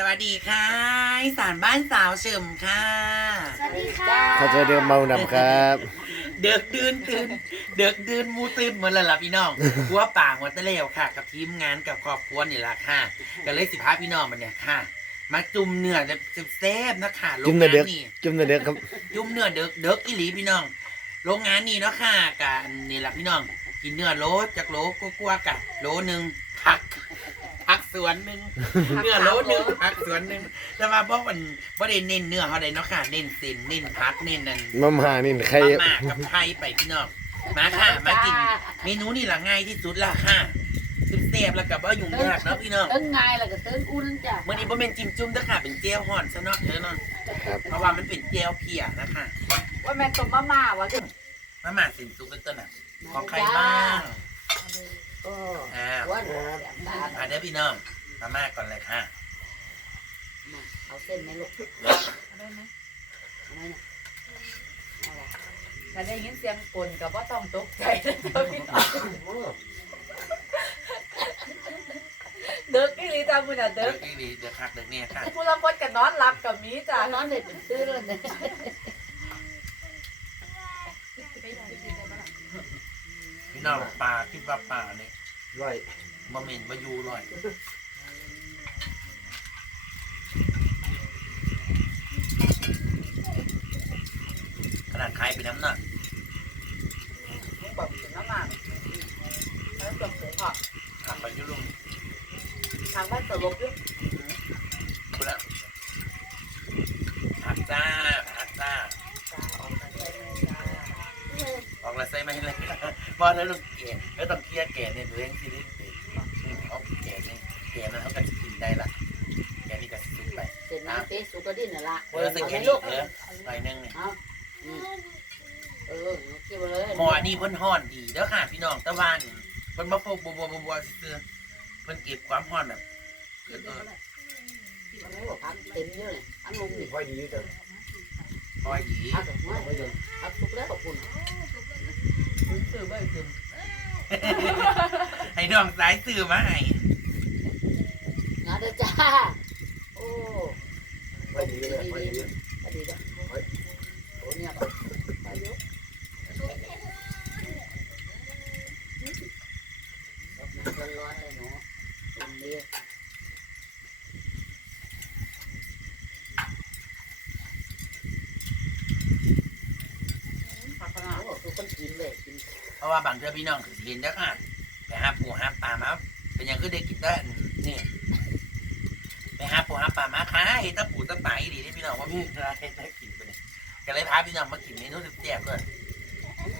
สวัสดีค่ะอีสารบ้านสาวเฉิมค่ะ สวัสดีค่ะขอสวัสดีครับเมานำครับ เดือกดืนตื่นเดือกดืนมูตื่นเหมือนละล่ะพี่น้องกัวป่าหัวตะเลวค่ะ กับทีมงานกับครอบครัวนี่แหละค่ะก็เลยสิพาพี่น้องมันเนี่ยค่ะ มาจุ่มเนื้อแซ่บๆนะคะโรจุ่งมเนื้อเด็งากนนี่ จุ่มเนื้อเด็กครับ จุ่มเนื้อเด็กเด็กอีหลีพี่น้อง โรงงานนี่เนาะค่ะกับนี่แหละพี่น้อง กินเนื้อโลจากโลก็กลัวๆกะโลหนึ่งผัก ผักสวนหนึ่งเนื้อโลหนึ่งผักสวนหนึ่งแต่ว่าเพราะมันว่าได้เน้นเนื้อเขาได้เนาะค่ะเน้นเส้นเน้นผักเน้นนั่น มาม่านี่ใคร มาม่ากับไทยไปพี่น้องมาค่ะมากิน เมนูนี่ละง่ายที่สุดละค่ะซึมเสียบแล้วกับว่ายุ่งยากเนาะพี่น้องเติ้งไงแล้วก็เติ้งอุ่นจ้ะเมื่อนี้บ่แม่นจิ้มจุ่มเด้อค่ะเป็นเจลห่อนซะเนาะเออเนาะครับ เพราะว่ามันเป็นเจลเพียนะคะว่าแม่ต้มมาม่าวะมาม่าสินซุปเป็นต้นอะของใครบ้างโอ้อ่าว่าเดี๋ยวตามมาเด้อพี่น้องมาม่าก่อนเลยค่ะมาเอาเส้นไหมลูกได้ไหมเอาไหมเนี่ยเอาละถ้าได้ยินเสียงกลกับว่าต้องตกใจนะเจ้าพี่น้องเด็กอีหลีจ้ามือน่ะเด็เด็กกอีหลีเด็กคักเด็กเนี่ยค่ะผู้ละคนกับนอนหลับกับมีจ้าตอนนอนเลยเป็นซื้อเลย นี่ยพี่น้องปลาคิดว่าปลาเนี่ยร้อยบ่เหม็นบ่อยู่ร่อยขนาดใครไปน้ำหนักบอกถึงน้ำมันแล้วจบเสียพอขับไปอยุ่ลุงทางบ้านตลกด้วยคุณอะผักจ้าผักจ้าจ้าออกมาใช้ไหมจ้าออกละไส้ไม่เลย บอลแล้วลุงเกศแล้วต้องเคลียร์แกเนี่ยดูเองสิได้เป็นอืมเอาแกนี่แกนั้นเขาก็จะกินได้ละแกนี่ก็ซื้อไปเสร็จแล้วเป๊ะสุกก็ดิ้นน่ะละเออสังเกตอีกเออหน่อยหนึงเนี่ยเอาอืมเออเกี่ยวเลยหมอนี่เพิ่นห่อนดีเด้อค่ะพี่น้องตะวันเพิ่นมาโฟกบัวบัวบัวซื้อเพิ่นเก็บความห่อนแบบเออเออมันไม่บอกพักเต็มเยอะเลยพักลุงนี่ค่อยดีแต่คอยดีพักกับหัวพักสุกแล้วขอบคุณ คุณสื่อไม่ถึงให้น้องสายซื้อมาให้งานเด้อจ้า โอ้ค่อยดีเลยค่อยดีพอดีจ้ะโอ้เนี่ยไปยกร้อนๆเลยเนาะตรงนี้ พักขนาด โอ้ทุ กคนกินเลยกินเพราะว่าบางเทื่อพี่น้องก็สิเห็นเด้อค่ะไปหาปูหาปลามาเป็นหยังคือได้กินได้นี่ไปหาปูหาปลามาค่ะเฮ็ดแตะปูแตะปลาอีหลีนี่พี่น้องว่ามีอะไรให้ได้กินไปเนี่ยก็เลยพาพี่น้องมากินเมนูแซ่บๆด้วย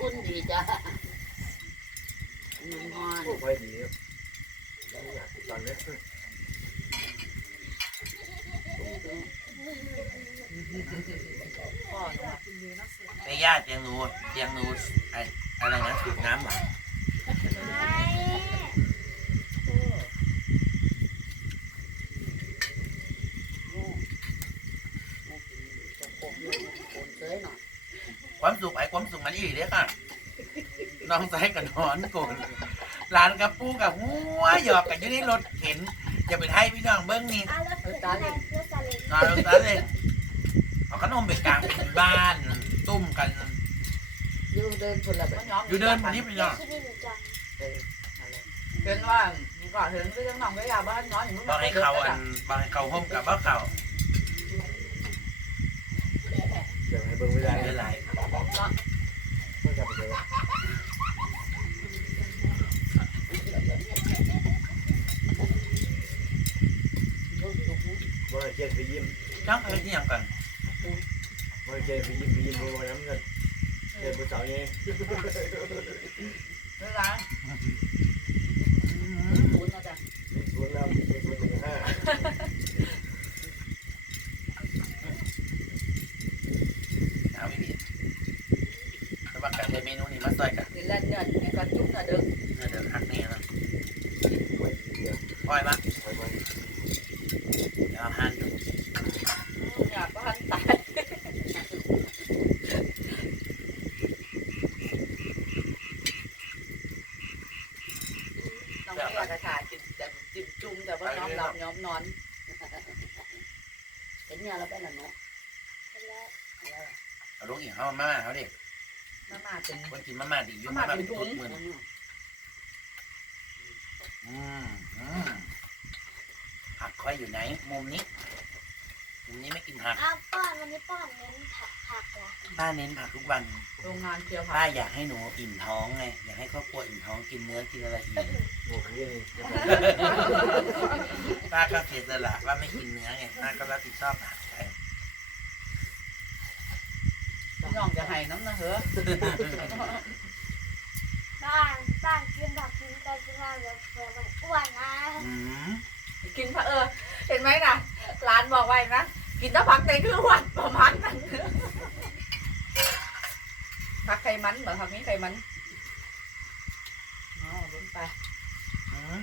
อุ่นดีจ้ะนุ่มฮอนค่อยดีครับตอนนี้พ่อเนาะแม่ย่าเตียงหนูเตียงหนูไอ้อะไรนะสูบน้ำหวานคนเฉยหน่อยความสุขไอ้ความสุขมันอีหลีเด้อค่ะ น้องใส่กับนอนโกนร้านกับปูกับหัวหยอกกันอยู่ในรถเข็นจะไปให้พี่น้องเบิ้งนี่เออตาเนี่ยนอนรถนั้นเลยเอาขนมไปกลางบ้าน ตุ้มกันยืน เดินคนละแบบอยู่เดินมานี่พี่น้องเอออะไรเป็นว่าก่อนถึงก็ยังน้องก็อยากบ้านนอนอยู่บอกให้เขาอันบอกให้เขาห่มกับว่าเขาเดี๋ยวให้เบิ่งไม่ได้เป็นไรไม่จับเลยลูกลูกว่าเจนไปยิ้มจ้างเอ้ยที่ยังกันว่าเจนไปยิ้มไปยิ้มโรยน้ำเงิน เจนผู้สาวเองเวลาคุณนะจ๊ะสวนแล้วสวนหนึ่งห้าเอาไม่ดีแต่ว่าการในเมนูนี้มาซอยกันกินแล้วเนี่ยเนี่ยก็จุ๊บน่ะเด้อเนื้อเดือดคักนี่นะค่อยดีเดียวปล่อยปะค่อยไปเดี๋ยวเอาหั่น อยากบ้านตายน้องไม่อยากกระถาจิบแต่จิบจุ่มแต่ว่าน้อมหลับน้อมนอน เห็นเนี่ยเราเป็นอะไรเนาะ เอาลงอีกเขามาม่าเขาเด็กมามาเป็นคนกินมาม่าดีอยู่มามาม่าม่าเป็เป็นนถุถุงงมือนี่อืมอืมหักคอยอยู่ไหน มุมนี้ มุมนี้ไม่กินหักอ้าวป้อนวันนี้ป้อนเน้นผักผักเหรอป้าเน้นผักทุกวัน โรงงานเคียวผัป้ากอยากให้หนูอิ่มท้องไง อยากให้ครอบครัวอิ่มท้องกินเนื้อกินอะไรอิ่มโอ้โหนี่ป้าก็เสียสละว่าไม่กินเนื้อไงป้าก็รับผิดชอบผักไป พี่ น้องจะให้น้ำนะเหรอบ้านบ้านกินผักกินไก่กินอะไรเดี๋ยวเผื่อมันอ้วนนะอืมกินผักเออ เห็นไหมน่ะร้านบอกไว้นะกินแต่ผักในคือวันประมาณนั้นผักไขมันเหมือนผักนี้ไขมันอ๋อลงไปอืม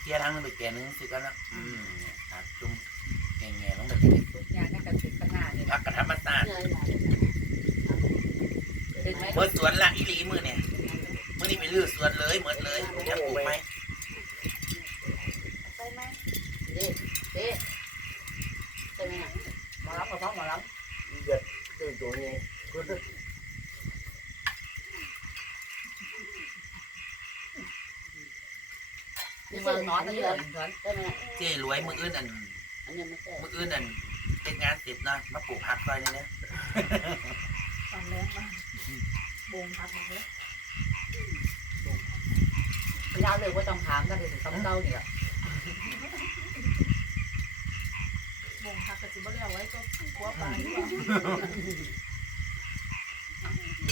เทียทั้งนึงไปแกนึงสิก็นะอืมเนี่ยผักจุ่มแง่ๆลงไปกินทุกอย่างในกระติก ขางหนาดนี่ผักกระธรรมศาสตร์เนี่ยหลายเห็นไหมเมื่อสวนละอีหลีมือเนี่ยมือนี่ไปลื้อสวนเลยเหมือนเลยจะปลูกไหมไปไหมเด็ดเด็ดใช่ไหมอะหมาล้ำกับพ่อหมาล้เด็ดตื่นตัวนี้ก็ำนี่มันนอนนี่เลยเหมือนใช่ไหมเจ้รวยมืออื่นอันอันนี้ไม่ใช่มืออื่นอันเป็น งานเสร็จนะมาปลูกผักซอยนี่นะตอนแรกมาบ่งพักมาเลยเวลาเลยว่าต้องถามกันเลยถึงคำเต้าเนี่ยบ่งพักกะสิบ่เรียกไว้ก็กลัวไป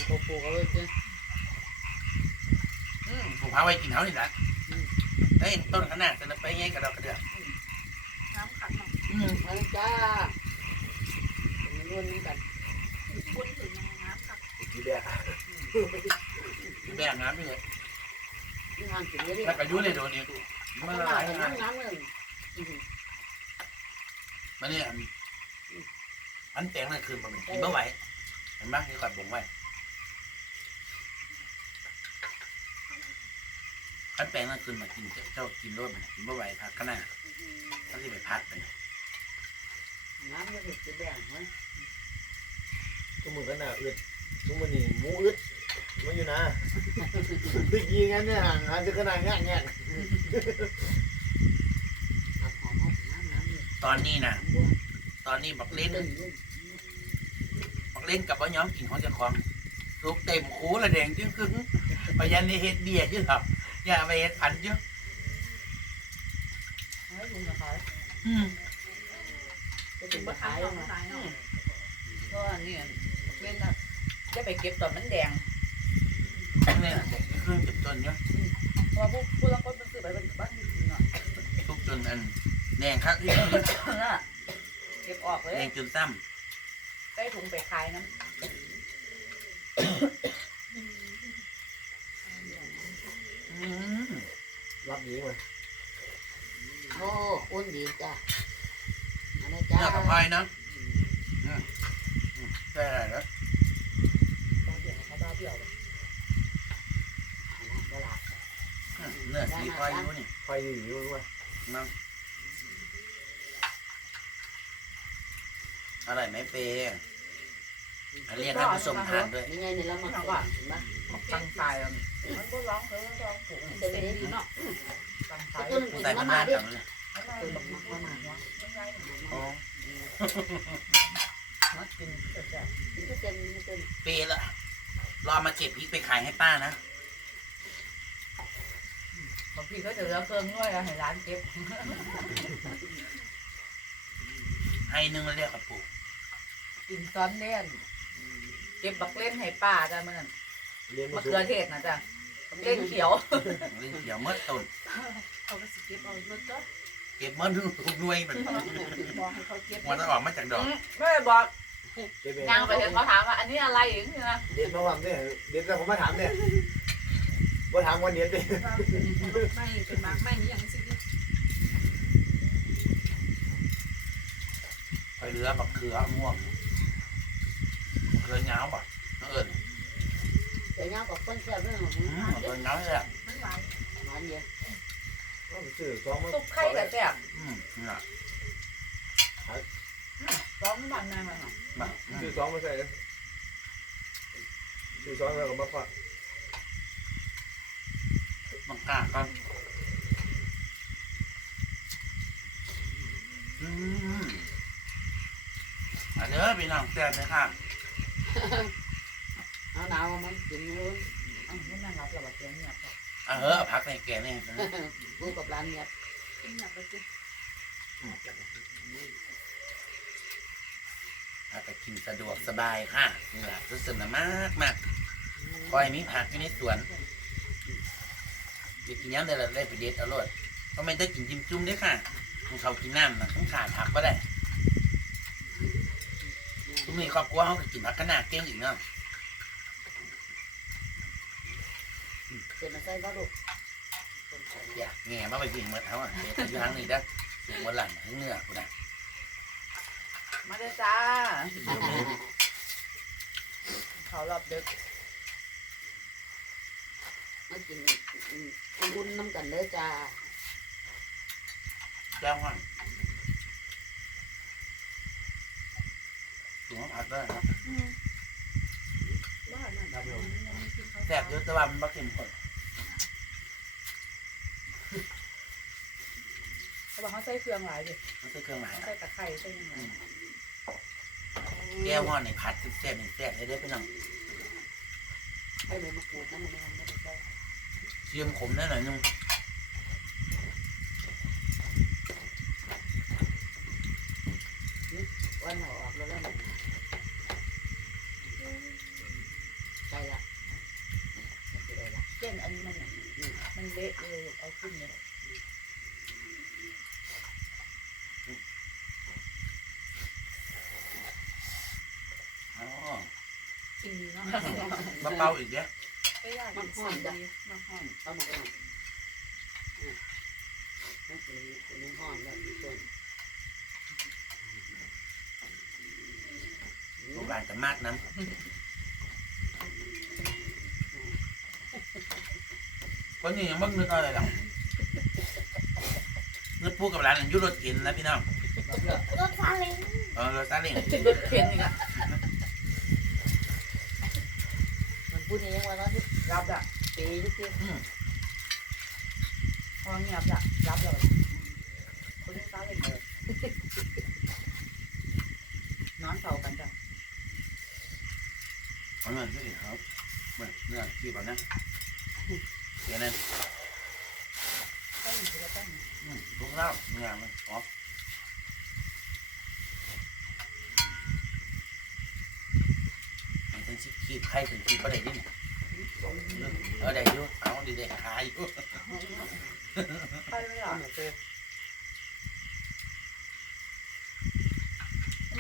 เขาปลูกเอาไว้เจ้าอืมปลูกผักไว้กินเขานี่แหละเฮ้ยต้นขนาดจะไปไงกระดอกกระเดือกน้ำขัดหน่อยอืมมาจ้า เป็นรุ่นนี้กันพูดถึงน้ำขัดกี่แบบแบกน้ำไปเลยนี่ทางเลยแล้วก็ยุ่เลยโดนเนี่ยมันลายน้ำง่ายน้ำหนึ่งมันเนี่ยอันแตงนั่นคือมันกินไม่ไหวเห็นไหมนี่ก่อนบ่งไว้อันแปลงนั่นคือมากินเจ้ากินรสมันกินไม่ไหวพักขนาดเขาจะไปพักมันน้ำมันจะแบ่งไหม ทุกมือก็น่าอึดทุกมือนี่หมูอึดมาอยู่นะตะกี้งั้นเนี่ยห่างหาจะขนาดแง่แง่เอาหอมน้ำน้ำเนี่ยตอนนี้นะตอนนี้บักเล่นตึ้งบักเล่นกับว่าย้อมกินของเจ้าของลูกเต็มคูละแดงจึ้งครึ่งพยันในเฮ็ดเบียร์จึ้งหรอกอย่าไปเฮ็ดพันจึ้งให้ลุงนะคะอืมจะถึถึงงบ่มาขายขายหรอกมาขายเนาะก็นี่ เล่นนะจะไปเก็บตอนมันแดงเนี่ยครึ่งจุดจนเนาะเพราะว่าผู้ผู้ละคนมันซื้อไปเป็นบ้านที่กินเนาะทุกจนอันแดงคักที่น่ะเก็บออกเลยแดงจนซ้ใส่ถุงไปขายน้ำอืมรับดีมั้ยโอ้อุ่นดีจ้ะอันนี้เนื้จ้าอกับพายนะอืมอืมใช่แล้วำบ้าเบี้ยวเขาบ้าเบี้ยว ตลาด อืมเนื้อสีพายอยู่นี่ไฟอยู่ด้วยนั่งอร่อยไหมเปย์อันเรียกให้ผู้ชมทานด้วยนี่ไงนี่เรามาเห็นปะตั้งใจอะมันก็ร้องเออร้องผูกเต็มเลยเนาะตั้งใจต้นผู้กินใส่มามันมาน่าดิจังเลยต้นมามามาโอ้มันกินแซ่บกินก็เต็มไม่เต็มเปย์ละรอมาเก็บพริกไปขายให้ป้านะ บางทีก็จะเหลือเครื่องด้วยอะให้ร้านเก็บ ให้นึ่งแล้วเรียกกับปู่กินซ้อนเล่นเก็บบักเล่นให้ป้าจ้ะมันเรียนมะมาสุเขือเทศนะจ้ะเล่นเขียว เล่นเขียวเมื่อต้นเขาก็สิเก็บเอารถก็เก็บเมื่อทุกหน่วยมันบอกให้เขาเก็บมันจะออกมาจากดอกไม่ได้บอกเก็บเองยางไปเห็นเขาถามว่าอันนี้อะไรอย่างนี้นะเด็ดมาว่าเนี่ยเด็ดแล้วผมมาถามเนี่ย ว่าถามวันเด็ดดิไม่เป็นมากไม่นี่ยังสิไปเรือบักเขือม่วงเขือเงาป่ะน้องเอิญแต่ยังกับคนแซ่บเรื่องของอืมบักเขือเงาเลยอะมันหวานมันเยอะสื่อสองมาซุปไข่กับแซ่บอืมนี่ล่ะร้องบ้านนางเลยค่ะมาซื้อสองมาใส่เลยซื้อสองแล้วก็มาฝาก บังกาก่อนอืมมาเด้อพี่น้องแซ่บเลยค่ะเอาหนาวมันกินรู้อ้าวนี่นางรับแล้วแบบเสียงเงียบเออเอาผักในแกงนี่กูกับร้านเนี่ยกินหนักไปสิอาจจะกินสะดวกสบายค่ะนี่แหละรู้สึกนะมากมากคอยมีผักอยู่ในสวน จะกินย้ำแต่ละได้ไปเด็ดเอารมณ์ก็ไม่ได้กินจิ้มจุ่มด้วยค่ะมันเขากินน้ำนะต้องขาดผักก็ได้ทุกมีครอบครัวเขาก็กินผักขนาดเก่งอีกเนาะเสร็จมาใส่บ้าลูกอยากแง่มาไปกินเมื่อเท่าอะเด็ดอยู่ทางนี้ได้สูงวันหลังทั้งเนื้อกูนะมาได้จ้าเขารอบดึกมากิน บุญน้ำกันเลยจ้าแจ้งว่าสูงผักได้ครับว่านั่นครับผมแซ่บเยอะแต่ว่ามันบ่เค็มข้นเขาบอกเขาใส่เครื่องหลายดิมันใส่เครื่องหมายใส่ตะไคร้ใส่ยังไงแก้วห่อในผัดแซ่บๆนี่แซ่บเลยได้อพี่น้อง ให้เลยมากรูดน้ำมันไม่ได้ใส่ เชียมขมแน่หน่อยนึงวันหอออกแล้วแล้วใส่ละไม่ได้ละเส้นอันนี้มันน่ะมันเละเลยเอาขึ้นเลยอ๋อกินดีเนาะมะเป้าอีกเด้อ ไปยากมันห่อนดีมันห่อนเอามาเอานั่นคือเป็นห้อนแล้วส่วนโรงพยาบาลจะมากน้ำคนนี้ยังไม่นึกอะไรหรอกนึกพูดกับร้านอันยุรถเข็นนะพี่น้องรถซาเล้งเออรถซาเล้งขึ้นรถเข็นอีกอะ มันพูดนี้ยังว่าเราที่ รับ อะปีที่ที่พอเงียบละรับเลยคนท้าเลยเลยนอนเฝ้ากันจ้ะเอาเงินที่เขาเหมือนเนื้อขี้เขานะเดี๋ยวนั้น ก็อยู่ที่ละต้น อืมลูกเล่าเนื้อมันอ๋อมันเป็นชิคีบไข่เป็นคีบก็ได้ดิเนี่ยเออได้อยู่เอาดีเด็กขายอยู่ไปไม่หรอเอามาเจอ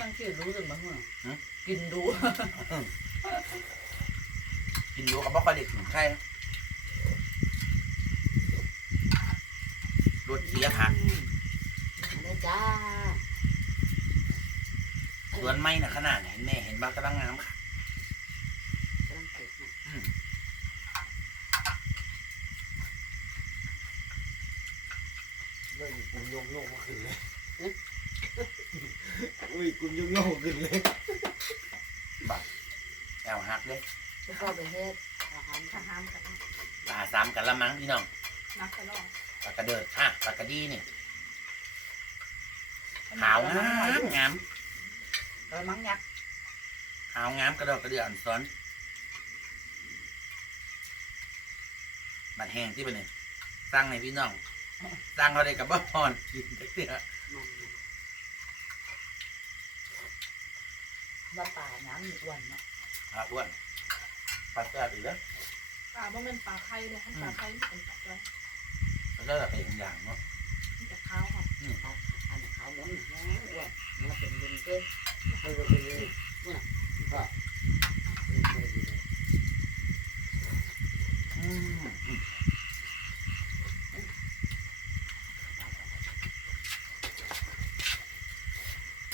มันคือรู้สึกบ้างเหรอกินดูกินดูกับบ่ค่อยได้กินไข่รสเสียผักได้จ้าสวนไม้น่ะขนาดไหนแม่เห็นบ้างกำลังงามค่ะ กำลังเก็บนะ เรื่องกุมโยงโยงมาขึ้นเลยอุ้ยกุมโยงโยงขึ้นเลยแอวหักเลยจะเข้าไปเฮ็ดอาหารถ้าห้ามกันปลาสามกันละมั้งพี่น้องนักตลอดปลากระเดิดค่ะปลากระดีเนี่ยขาวงามงามเออมั้งยักษ์ขาวงามกระดอกกระเดืออันซ้อนบัดแห้งที่เป็นเนี่ยสร้างในพี่น้อง สร้างเขาได้กับบ่พรกินจักเตือมันว่าป่าน้ำมีอ้วนเนาะปลาอ้วนปลาแซ่บอีกแล้วปลาบ่แม่นปลาไข่เลยท่านปลาไข่เป็นปลาอะไรแล้วก็เป็นอย่างเนาะมันจะข้าวค่ะอันขาวมันแห้งอ้วนมาเป็นดินเต้ไม่ก็เป็นยังไงอืมอืม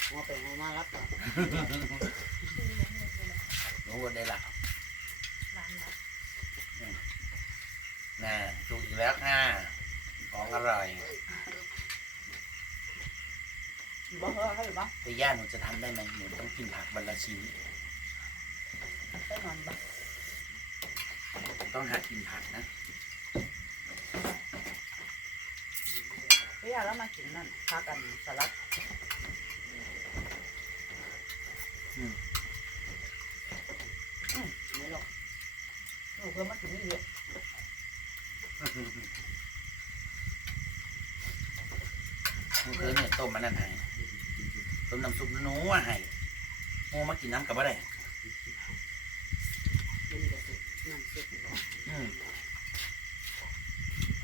หัวไปหัวมา รับต่อรู้ว่าได้ละร้านนัดน่าถูกอีกแล้วค่ะของอร่อยอยู่บ่เฮ้อเขาอยู่บ่แต่ย่าหนูจะทำได้ไหมหนูต้องกินผักวันละชิ้นไปนอนบ่ต้องหากินผักนะเฮ้ยแล้วมากินนั่นพักกันสลัดอืม ไม่หรอกลูกเพิ่มมากินนี่เลยอะมันคือเนี่ยต้มมันนั่นให้ต้มน้ำซุปหนูว่าให้โมมากินน้ำกับอะไรอืม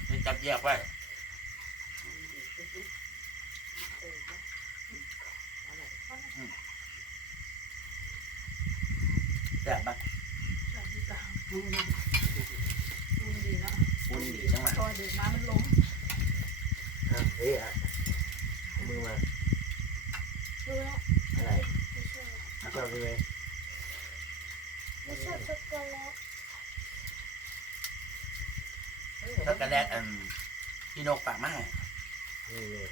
ไม่จับแยกไว้ แซ่บปะใช่ที่กลางดูดีเนาะอุ่นดีจังหวะพอเด็กมามันลงอะเฮ้ยอะเอามือมารู้แล้วอะไรไม่ชอบชอบใช่ไหมไม่ชอบช็อกโกแลตช็อกโกแลตอันพี่นกฝากมาให้นี่เลย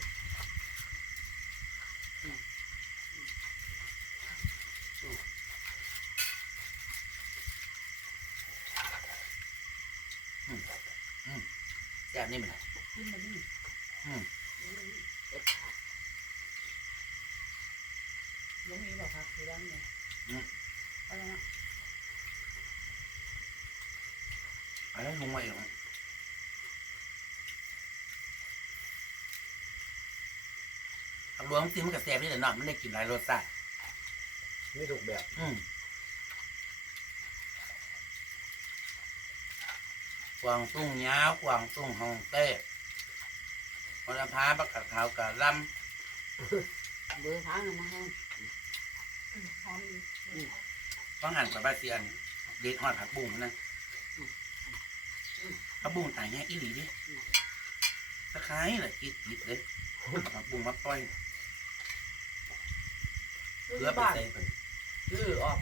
แซ่บนี่มัน กินมาดิ เอ็ดผัก ยังมีบ่พักคือแล้วเนี่ยอะไรนะ อะไรลงมาเองผักรวมจริงมันกับแซ่บนี่แหละเนาะมันได้กินหลายรสชาติไม่ถูกแบบอืมกวางตุ้งยาวกวางตุ้งฮองเต้มรพาประกาศขาวกะลเบอร์พังนะมาให้อืมหอมดีำต้องหั่นกับบาเซียนเด็ดหอดผักบุ้งนะ ผักบุ้งตายแง่อีหลีดิตะไคร้เลยกิดกิดเลยผักบุ้งมาปล่อยคือเพื่อไปบ้านใส่ไปคือออก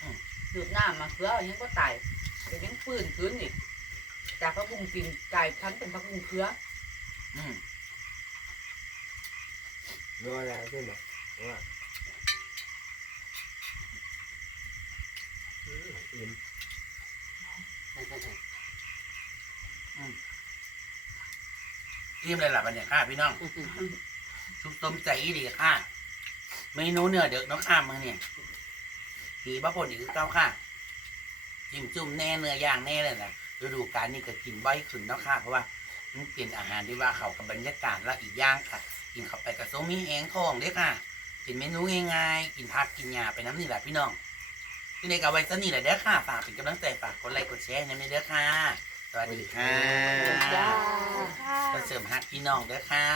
อืมสืบน้ำมาเพื่อยังก็ตายแต่ยังปืนคืนอีกจากพระบุงกินกลายพันธุ์เป็นพระบุงเครืออืมนัวแล้วใช่ไหมว่าอืม อิ่มเตรียมอะไรล่ะบันเนี่ยค่ะพี่น้องชุบต้มใจอีหลีค่ะเมนูเนื้อเด็กเนาะค่ะมือเนี่ยผีบ้าปนอีกคือเก้าค่ะจิ้มจุ่มแน่เนื้อย่างแน่เลยนะฤดูกาลนี่ก็กินบ่อยขึ้นเนาะค่ะเพราะว่ามันเป็นอาหารที่ว่าเขากับบรรยากาศและอีกอย่างค่ะ กินเข้าไปกับโซมีแห้งทองเด้อค่ะ กินเมนูง่ายๆกินผักกินหญ้าไปน้ำนี่แหละพี่น้องที่ในกับไว้ซะนี่แหละเด้อค่ะฝากเป็นกำลังใจฝากกดไลค์กดแชร์ให้ในเด้อค่ะส วัสดีค่ะ จ้าค่ะก็เสริมฮักพี่น้องเด้อค่ะ